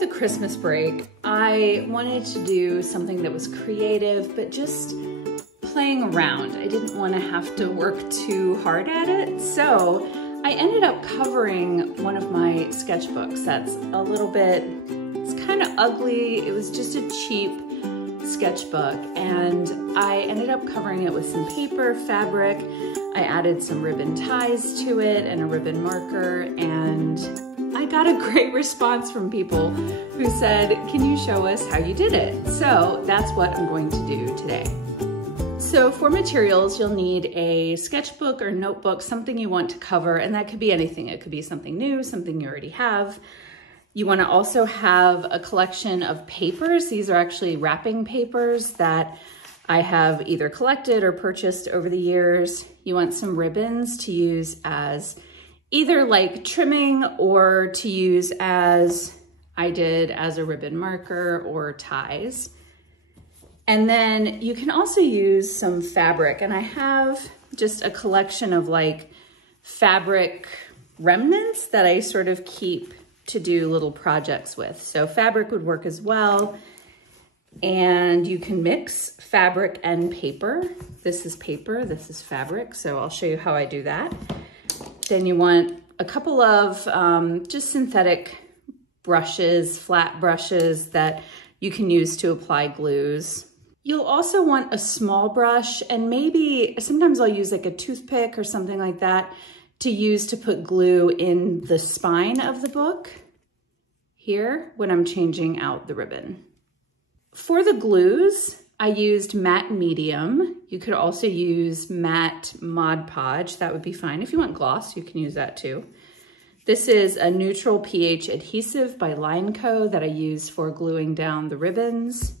the Christmas break, I wanted to do something that was creative, but just playing around. I didn't want to have to work too hard at it. So I ended up covering one of my sketchbooks that's a little bit, it's kind of ugly. It was just a cheap sketchbook, and I ended up covering it with some paper, fabric. I added some ribbon ties to it and a ribbon marker, and I got a great response from people who said, can you show us how you did it? So that's what I'm going to do today. So for materials, you'll need a sketchbook or notebook, something you want to cover, and that could be anything. It could be something new, something you already have. You want to also have a collection of papers. These are actually wrapping papers that I have either collected or purchased over the years. You want some ribbons to use as either like trimming or to use as I did as a ribbon marker or ties. And then you can also use some fabric, and I have just a collection of like fabric remnants that I sort of keep to do little projects with. So fabric would work as well. And you can mix fabric and paper. This is paper, this is fabric. So I'll show you how I do that. Then you want a couple of just synthetic brushes, flat brushes that you can use to apply glues. You'll also want a small brush, and maybe sometimes I'll use like a toothpick or something like that to use to put glue in the spine of the book here when I'm changing out the ribbon. For the glues, I used matte medium. You could also use matte Mod Podge. That would be fine. If you want gloss, you can use that too. This is a neutral pH adhesive by Line Co that I use for gluing down the ribbons.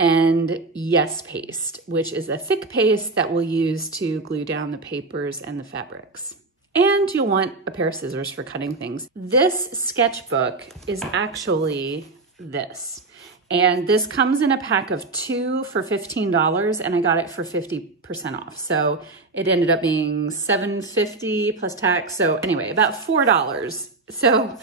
And Yes Paste, which is a thick paste that we'll use to glue down the papers and the fabrics. And you'll want a pair of scissors for cutting things. This sketchbook is actually this. And this comes in a pack of 2 for $15, and I got it for 50% off. So it ended up being $7.50 plus tax. So anyway, about $4. So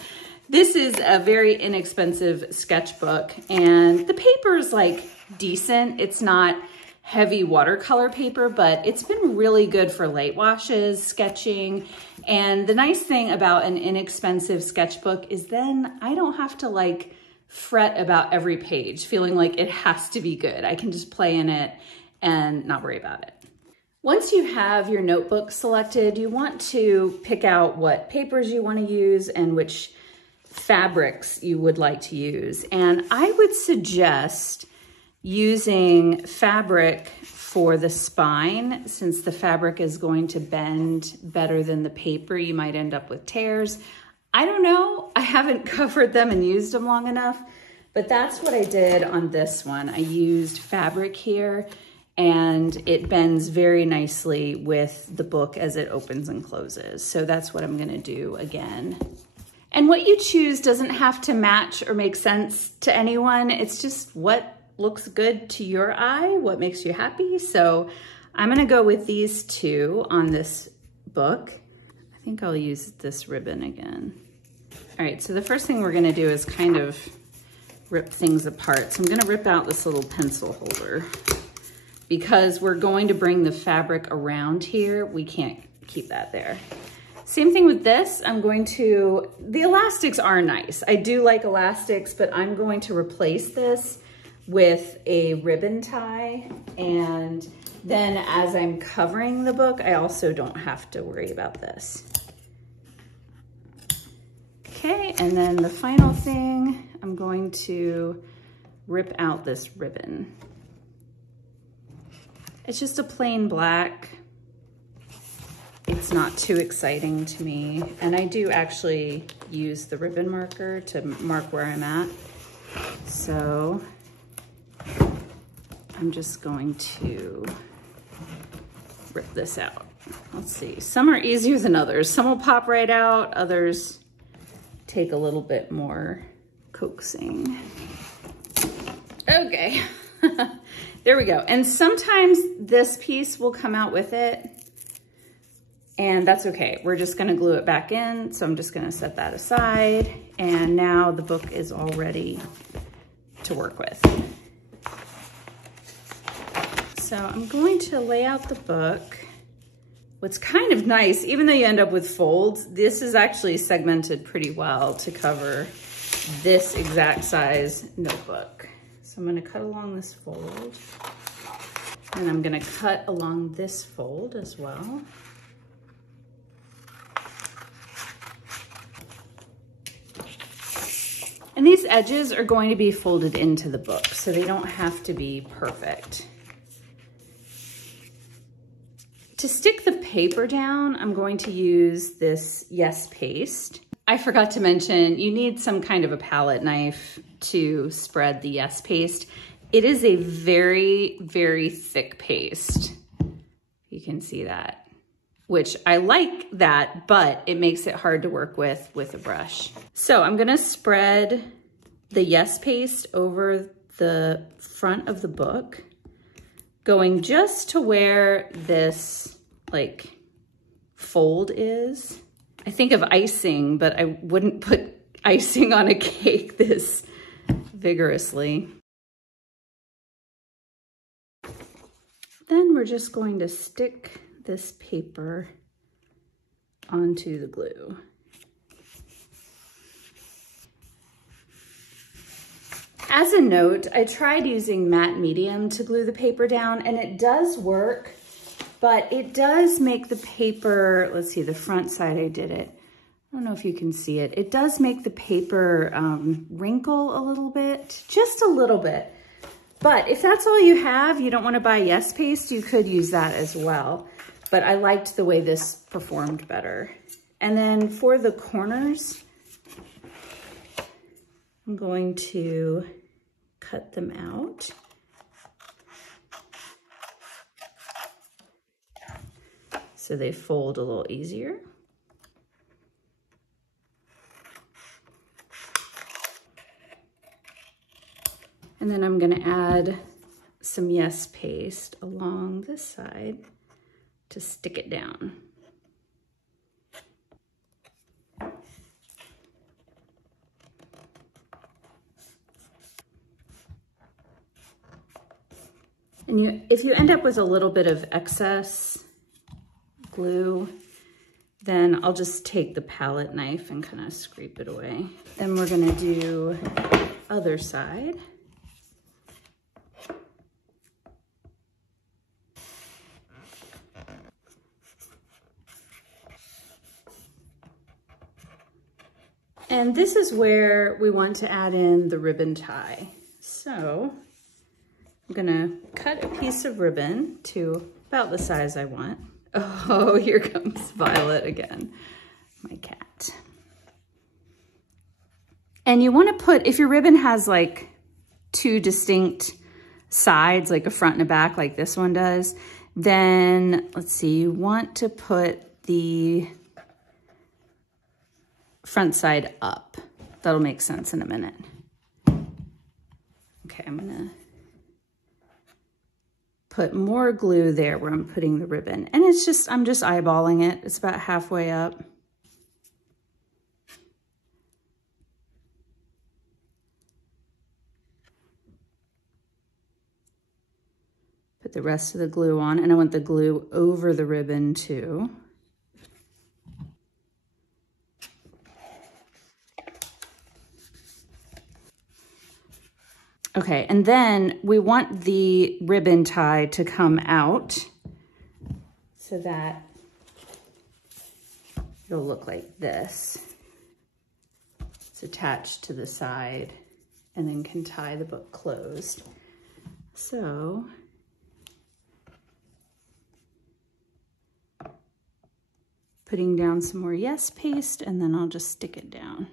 this is a very inexpensive sketchbook, and the paper is like decent. It's not heavy watercolor paper, but it's been really good for light washes, sketching. And the nice thing about an inexpensive sketchbook is then I don't have to like fret about every page, feeling like it has to be good. I can just play in it and not worry about it. Once you have your notebook selected, you want to pick out what papers you want to use and which fabrics you would like to use. And I would suggest using fabric for the spine, since the fabric is going to bend better than the paper. You might end up with tears. I don't know, I haven't covered them and used them long enough, but that's what I did on this one. I used fabric here, and it bends very nicely with the book as it opens and closes. So that's what I'm gonna do again. And what you choose doesn't have to match or make sense to anyone. It's just what looks good to your eye, what makes you happy. So I'm gonna go with these two on this book. I think I'll use this ribbon again. All right, so the first thing we're gonna do is kind of rip things apart. So I'm gonna rip out this little pencil holder because we're going to bring the fabric around here. We can't keep that there. Same thing with this. The elastics are nice. I do like elastics, but I'm going to replace this with a ribbon tie. And then as I'm covering the book, I also don't have to worry about this. Okay, and then the final thing, I'm going to rip out this ribbon. It's just a plain black. It's not too exciting to me. And I do actually use the ribbon marker to mark where I'm at. So I'm just going to rip this out. Let's see, some are easier than others. Some will pop right out, others take a little bit more coaxing. Okay, there we go. And sometimes this piece will come out with it. And that's okay. We're just gonna glue it back in. So I'm just gonna set that aside. And now the book is all ready to work with. So I'm going to lay out the book. What's kind of nice, even though you end up with folds, this is actually segmented pretty well to cover this exact size notebook. So I'm gonna cut along this fold, and I'm gonna cut along this fold as well. And these edges are going to be folded into the book, so they don't have to be perfect. To stick the paper down, I'm going to use this Yes paste. I forgot to mention, you need some kind of a palette knife to spread the Yes paste. It is a very, very thick paste. You can see that, which I like that, but it makes it hard to work with a brush. So I'm gonna spread the Yes paste over the front of the book, going just to where this like fold is. I think of icing, but I wouldn't put icing on a cake this vigorously. Then we're just going to stick this paper onto the glue. As a note, I tried using matte medium to glue the paper down, and it does work, but it does make the paper, let's see, the front side I did it. I don't know if you can see it. It does make the paper wrinkle a little bit, just a little bit. But if that's all you have, you don't want to buy Yes paste, you could use that as well. But I liked the way this performed better. And then for the corners, I'm going to cut them out. So they fold a little easier. And then I'm gonna add some Yes paste along this side to stick it down. And if you end up with a little bit of excess glue, then I'll just take the palette knife and kind of scrape it away. Then we're gonna do other side. And this is where we want to add in the ribbon tie. So I'm gonna cut a piece of ribbon to about the size I want. Oh, here comes Violet again, my cat. And you wanna put, if your ribbon has like two distinct sides, like a front and a back like this one does, then let's see, you want to put the front side up. That'll make sense in a minute. Okay, I'm gonna put more glue there where I'm putting the ribbon. And it's just, I'm just eyeballing it. It's about halfway up. Put the rest of the glue on, and I want the glue over the ribbon too. Okay, and then we want the ribbon tie to come out so that it'll look like this. It's attached to the side and then can tie the book closed. So putting down some more Yes paste, and then I'll just stick it down.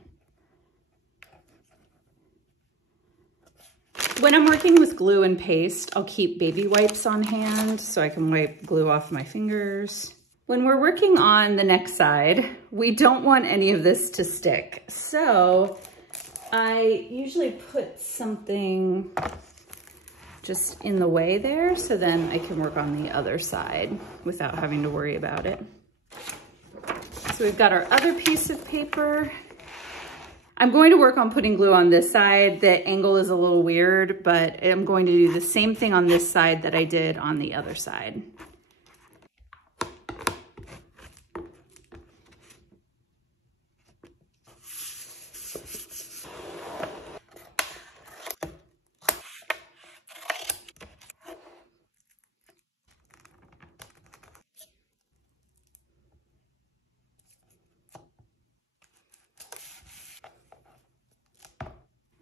When I'm working with glue and paste, I'll keep baby wipes on hand so I can wipe glue off my fingers. When we're working on the next side, we don't want any of this to stick. So I usually put something just in the way there so then I can work on the other side without having to worry about it. So we've got our other piece of paper. I'm going to work on putting glue on this side. The angle is a little weird, but I'm going to do the same thing on this side that I did on the other side.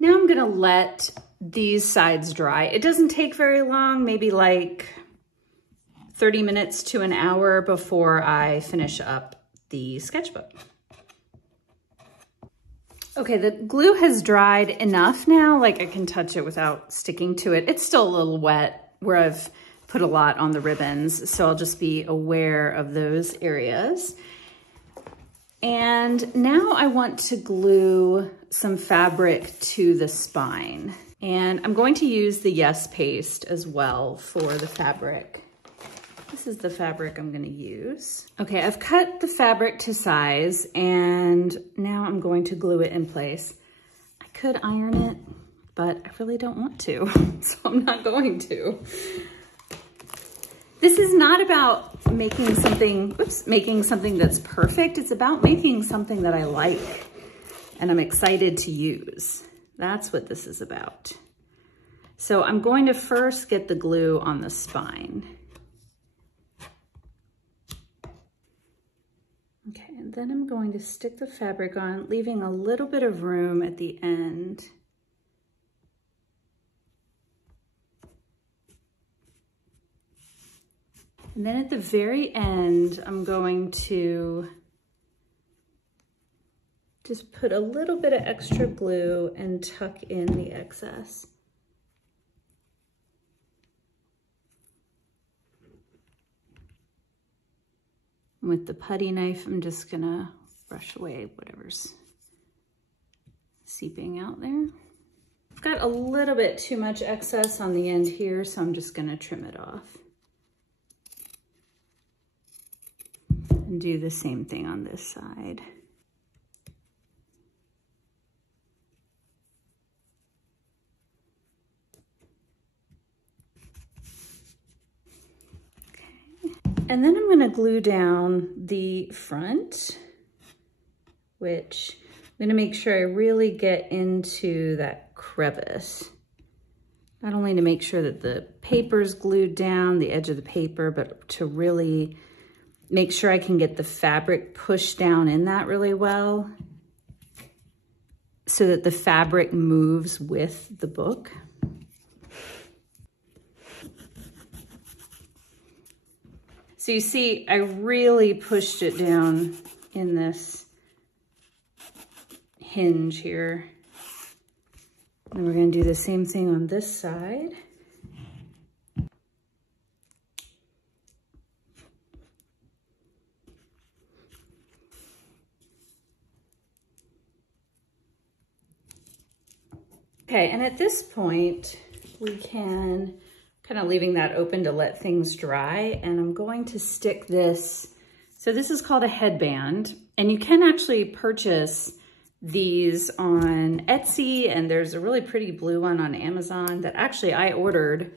Now I'm gonna let these sides dry. It doesn't take very long, maybe like 30 minutes to an hour before I finish up the sketchbook. Okay, the glue has dried enough now, like I can touch it without sticking to it. It's still a little wet where I've put a lot on the ribbons, so I'll just be aware of those areas. And now I want to glue some fabric to the spine. And I'm going to use the Yes paste as well for the fabric. This is the fabric I'm gonna use. Okay, I've cut the fabric to size and now I'm going to glue it in place. I could iron it, but I really don't want to, so I'm not going to. This is not about making something, making something that's perfect. It's about making something that I like and I'm excited to use. That's what this is about. So I'm going to first get the glue on the spine. Okay, and then I'm going to stick the fabric on, leaving a little bit of room at the end. And then at the very end, I'm going to just put a little bit of extra glue and tuck in the excess. With the putty knife, I'm just gonna brush away whatever's seeping out there. I've got a little bit too much excess on the end here, so I'm just gonna trim it off. And do the same thing on this side. Okay. And then I'm gonna glue down the front, which I'm gonna make sure I really get into that crevice. Not only to make sure that the paper's glued down, the edge of the paper, but to really make sure I can get the fabric pushed down in that really well so that the fabric moves with the book. So you see, I really pushed it down in this hinge here. And we're gonna do the same thing on this side. Okay, and at this point, we can, kind of leaving that open to let things dry, and I'm going to stick this, so this is called a headband, and you can actually purchase these on Etsy, and there's a really pretty blue one on Amazon that actually I ordered,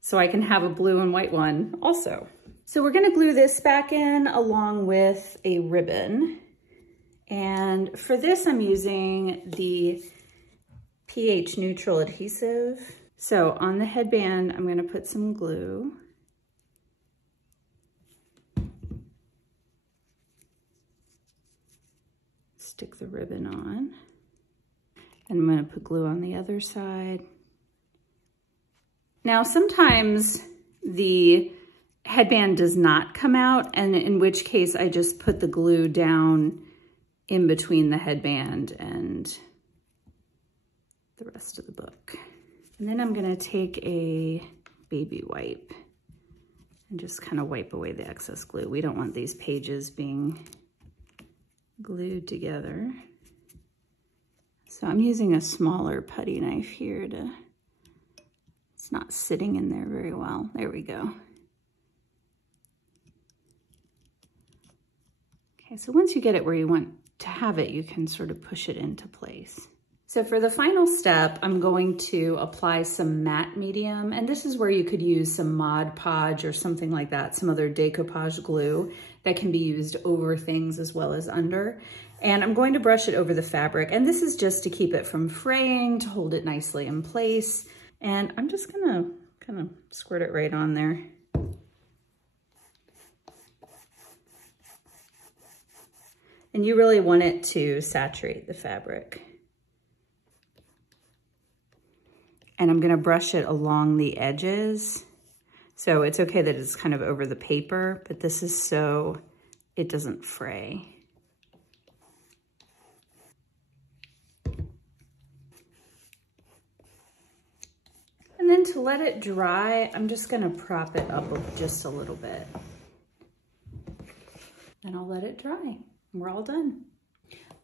so I can have a blue and white one also. So we're gonna glue this back in along with a ribbon, and for this I'm using the pH neutral adhesive. So on the headband, I'm gonna put some glue. Stick the ribbon on. And I'm gonna put glue on the other side. Now, sometimes the headband does not come out, and in which case I just put the glue down in between the headband and the rest of the book. And then I'm gonna take a baby wipe and just kind of wipe away the excess glue. We don't want these pages being glued together. So I'm using a smaller putty knife here to, it's not sitting in there very well. There we go. Okay, so once you get it where you want to have it, you can sort of push it into place. So for the final step, I'm going to apply some matte medium, and this is where you could use some Mod Podge or something like that, some other decoupage glue that can be used over things as well as under. And I'm going to brush it over the fabric, and this is just to keep it from fraying, to hold it nicely in place. And I'm just gonna kind of squirt it right on there. And you really want it to saturate the fabric. And I'm gonna brush it along the edges. So it's okay that it's kind of over the paper, but this is so it doesn't fray. And then to let it dry, I'm just gonna prop it up just a little bit. Then I'll let it dry. We're all done.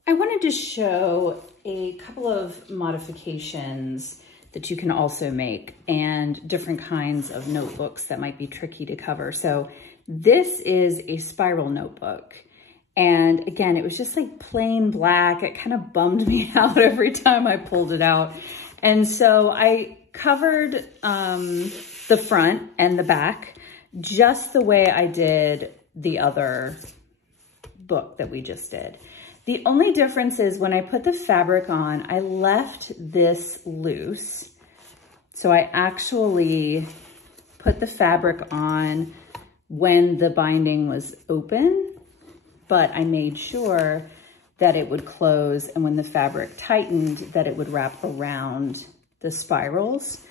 I wanted to show a couple of modifications that you can also make and different kinds of notebooks that might be tricky to cover. So this is a spiral notebook. And again, it was just like plain black. It kind of bummed me out every time I pulled it out. And so I covered the front and the back just the way I did the other book that we just did. The only difference is when I put the fabric on, I left this loose. So I actually put the fabric on when the binding was open, but I made sure that it would close, and when the fabric tightened, that it would wrap around the spirals.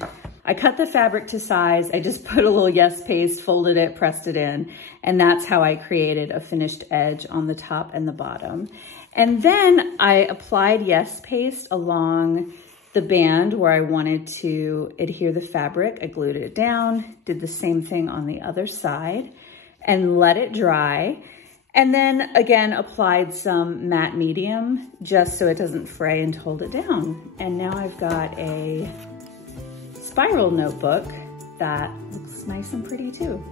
I cut the fabric to size. I just put a little yes paste, folded it, pressed it in, and that's how I created a finished edge on the top and the bottom. And then I applied yes paste along the band where I wanted to adhere the fabric. I glued it down, did the same thing on the other side, and let it dry. And then again, applied some matte medium just so it doesn't fray and hold it down. And now I've got a spiral notebook that looks nice and pretty too.